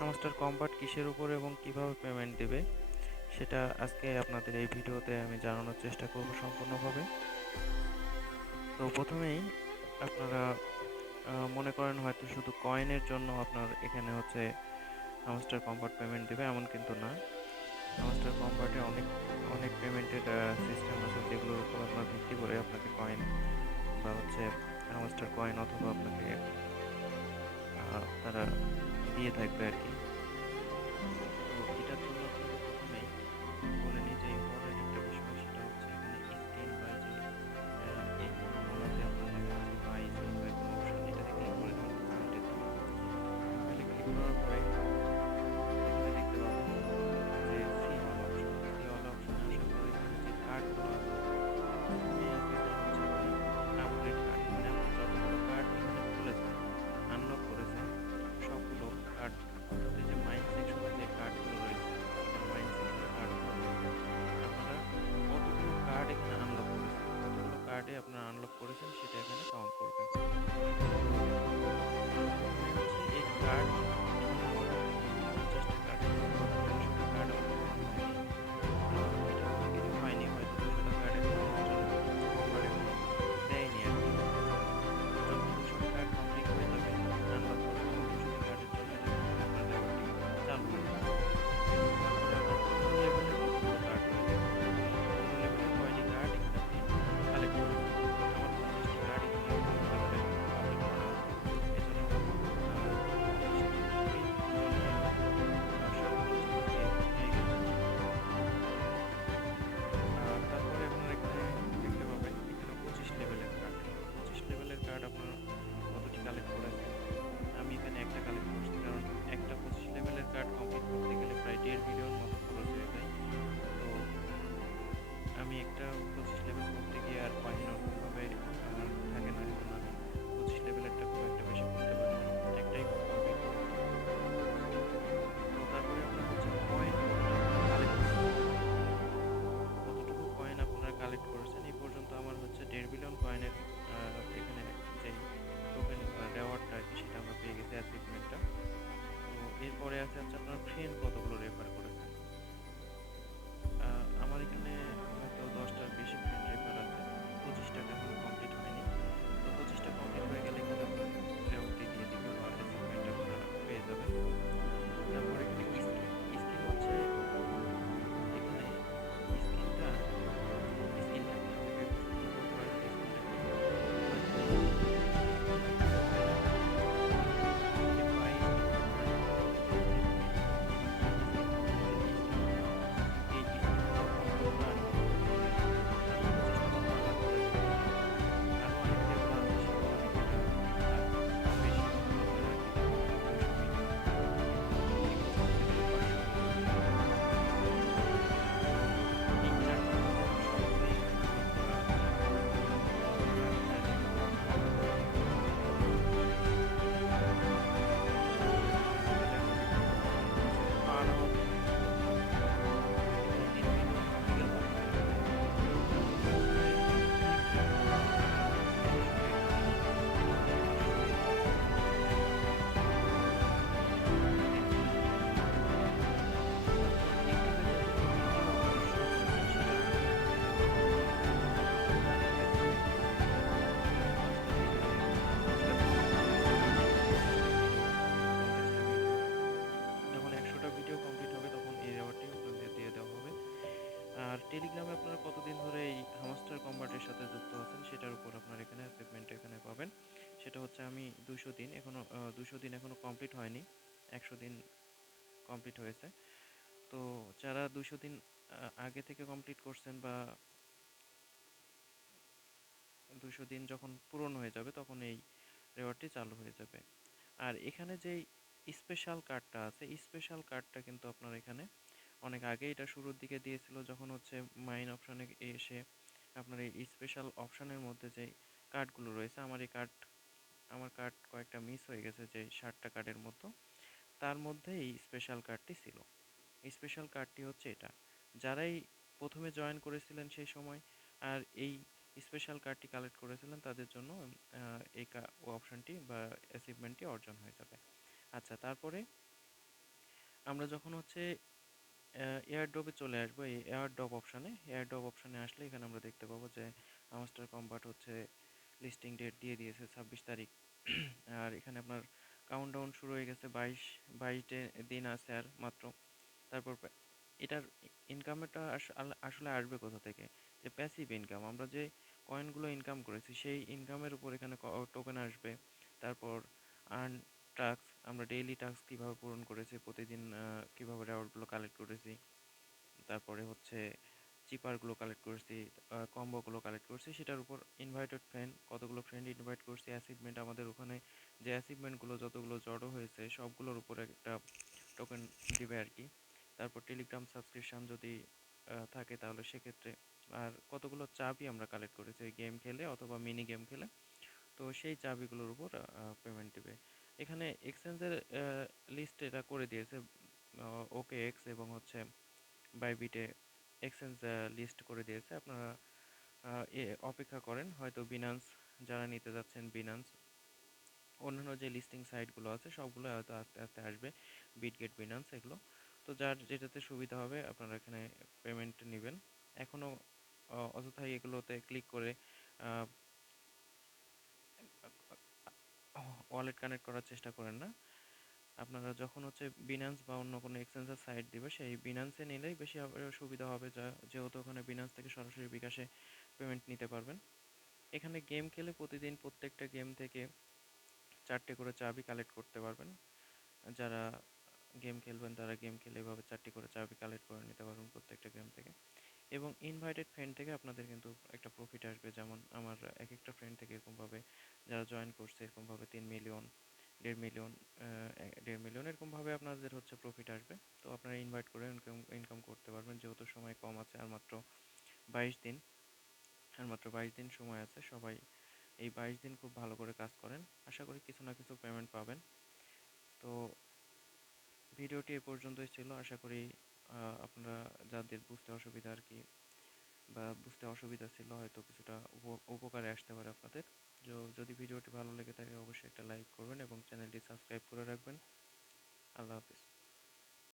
Hamster combat কিসের উপর এবং কীভাবে পেমেন্ট দেবে, সেটা আজকে আপনাদের এই ভিডিওতে আমি জানানোর চেষ্টা করব সম্পূর্ণভাবে। তো প্রথমেই আপনারা মনে করেন হয়তো শুধু কয়েনের জন্য আপনার এখানে হচ্ছে হামস্টার কম্বাট পেমেন্ট দেবে, এমন কিন্তু না। হামস্টার কম্বাটে অনেক অনেক পেমেন্টের সিস্টেম আছে যেগুলোর উপর আপনার ভিত্তি করে আপনাকে কয়েন বা হচ্ছে হামস্টার কয়েন অথবা আপনাকে তারা দিয়ে থাকবে আর কি। কার্ডে আপনারা আনলক করেছেন সেটা এখানে কাউন্ট করবেন। এই কার্ড পঞ্চাশটা কার্ড হচ্ছে আমি দুশো দিন এখনও দুশো দিন এখনও কমপ্লিট হয়নি। একশো দিন কমপ্লিট হয়েছে। তো যারা দুশো দিন আগে থেকে কমপ্লিট করছেন বা দুশো দিন যখন পূরণ হয়ে যাবে, তখন এই রেওয়ার্ডটি চালু হয়ে যাবে। আর এখানে যেই স্পেশাল কার্ডটা আছে স্পেশাল কার্ডটা কিন্তু আপনার এখানে অনেক আগে এটা শুরুর দিকে দিয়েছিল, যখন হচ্ছে মাইন অপশানে এসে আপনার এই স্পেশাল অপশানের মধ্যে যে কার্ডগুলো রয়েছে, আমার এই কার্ড আমার কার্ড কয়েকটা মিস হয়ে গেছে যে ষাটটা কার্ডের মতো। তার মধ্যে এই স্পেশাল কার্ডটি ছিল। এই স্পেশাল কার্ডটি হচ্ছে এটা। যারাই প্রথমে জয়েন করেছিলেন সেই সময় আর এই স্পেশাল কার্ডটি কালেক্ট করেছিলেন, তাদের জন্য এই অপশনটি বা অ্যাচিভমেন্টটি অর্জন হয়ে যাবে। আচ্ছা তারপরে আমরা যখন হচ্ছে এয়ারড্রপে চলে আসব, এই এয়ারড্রপ অপশানে এয়ারড্রপ অপশানে আসলে এখানে আমরা দেখতে পাবো যে আমাস্টার কম্বাট হচ্ছে লিস্টিং ডেট দিয়ে দিয়েছে ছাব্বিশ তারিখ। আর এখানে আপনার কাউন্টডাউন শুরু হয়ে গেছে বাইশ বাইশ দিন আছে আর মাত্র। তারপর এটার ইনকামটা আসলে আসবে কোথা থেকে? যে প্যাসিভ ইনকাম আমরা যে কয়েনগুলো ইনকাম করেছি সেই ইনকামের উপর এখানে টোকেন আসবে। তারপর আর্ন টাস্ক আমরা ডেইলি টাস্ক কীভাবে পূরণ করেছি, প্রতিদিন কীভাবে রেওয়ার্ডগুলো কালেক্ট করেছি। তারপরে হচ্ছে চিপারগুলো কালেক্ট করছি কম্বোগুলো কালেক্ট করছি, সেটার উপর ইনভাইটেড ফ্রেন্ড কতগুলো ফ্রেন্ড ইনভাইট করছি অ্যাচিভমেন্ট আমাদের ওখানে, যে অ্যাচিভমেন্টগুলো যতগুলো জড়ো হয়েছে, সবগুলোর উপর একটা টোকেন দিবে আর কি তারপর টেলিগ্রাম সাবস্ক্রিপশান যদি থাকে তাহলে সেক্ষেত্রে, আর কতগুলো চাবি আমরা কালেক্ট করেছি গেম খেলে অথবা মিনি গেম খেলে, তো সেই চাবিগুলোর উপর পেমেন্ট দেবে। এখানে এক্সচেঞ্জের লিস্ট এটা করে দিয়েছে ওকে এক্স এবং হচ্ছে বাইবিটে এক্সচেঞ্জ লিস্ট করে দিয়েছে। আপনারা অপেক্ষা করেন। হয়তো বিনান্স যারা নিতে যাচ্ছেন বিনান্স অন্যান্য যে লিস্টিং সাইটগুলো আছে, সবগুলো হয়তো আস্তে আস্তে আসবে। বিটগেট বিনান্স এগুলো। তো যার যেটাতে সুবিধা হবে, আপনারা এখানে পেমেন্ট নেবেন। এখনও অযথাই এগুলোতে ক্লিক করে ওয়ালেট কানেক্ট করার চেষ্টা করেন না। আপনারা যখন হচ্ছে বিনান্স বা অন্য কোনো এক্সচেঞ্জের সাইট দিবে, সেই বিনান্সে নিলেই বেশি সুবিধা হবে যা, যেহেতু ওখানে বিনান্স থেকে সরাসরি বিকাশে পেমেন্ট নিতে পারবেন। এখানে গেম খেলে প্রতিদিন প্রত্যেকটা গেম থেকে চারটে করে চাবি কালেক্ট করতে পারবেন। যারা গেম খেলবেন তারা গেম খেলে এভাবে চারটি করে চাবি কালেক্ট করে নিতে পারবেন প্রত্যেকটা গেম থেকে। এবং ইনভাইটেড ফ্রেন্ড থেকে আপনাদের কিন্তু একটা প্রফিট আসবে। যেমন আমার এক একটা ফ্রেন্ড থেকে এরকমভাবে, যারা জয়েন করছে এরকমভাবে তিন মিলিয়ন দেড় মিলিয়ন দেড় মিলিয়ন এরকমভাবে আপনাদের হচ্ছে প্রফিট আসবে। তো আপনারা ইনভাইট করে ইনকাম করতে পারবেন। যেহেতু সময় কম আছে, আর মাত্র বাইশ দিন, আর মাত্র বাইশ দিন সময় আছে, সবাই এই বাইশ দিন খুব ভালো করে কাজ করেন। আশা করি কিছু না কিছু পেমেন্ট পাবেন। তো ভিডিওটি এ পর্যন্তই ছিল। আশা করি আপনারা যাদের বুঝতে অসুবিধা আর কি, বা বুঝতে অসুবিধা ছিল, হয়তো কিছুটা উপকারে আসতে পারে আপনাদের। যদি ভিডিওটি ভালো লেগে থাকে অবশ্যই একটা লাইক করবেন এবং চ্যানেলটি সাবস্ক্রাইব করে রাখবেন। আল্লাহ হাফিজ।